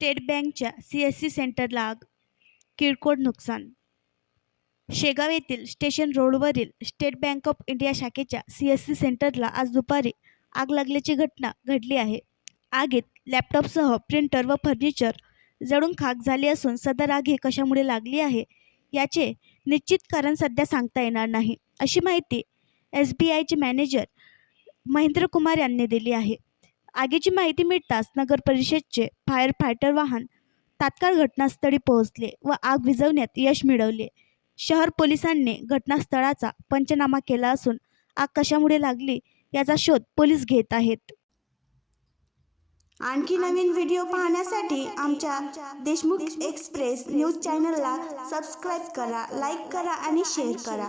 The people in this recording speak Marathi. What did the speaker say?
स्टेट बँकच्या CSC सेंटरला आग, किरकोळ नुकसान. शेगाव येथील स्टेशन रोडवरील स्टेट बँक ऑफ इंडिया शाखेच्या CSC सेंटरला आज दुपारी आग लागल्याची घटना घडली आहे. आगीत लॅपटॉपसह प्रिंटर व फर्निचर जळून खाक झाले असून सदर आग कशामुळे लागली आहे याचे निश्चित कारण सध्या सांगता येणार नाही, अशी माहिती SBIचे मॅनेजर महेंद्र कुमार यांनी दिली आहे. आगीची माहिती मिळताच नगर परिषदेचे फायर फायटर वाहन तात्काळ घटनास्थळी पोहोचले व आग विझवण्यात यश मिळवले. शहर पोलिसांनी घटनास्थळाचा पंचनामा केला असून आग कशामुळे लागली याचा शोध पोलीस घेत आहेत. आणखी नवीन व्हिडिओ पाहण्यासाठी आमच्या देशमुख एक्सप्रेस न्यूज चॅनलला सबस्क्राईब करा, लाईक करा आणि शेअर करा.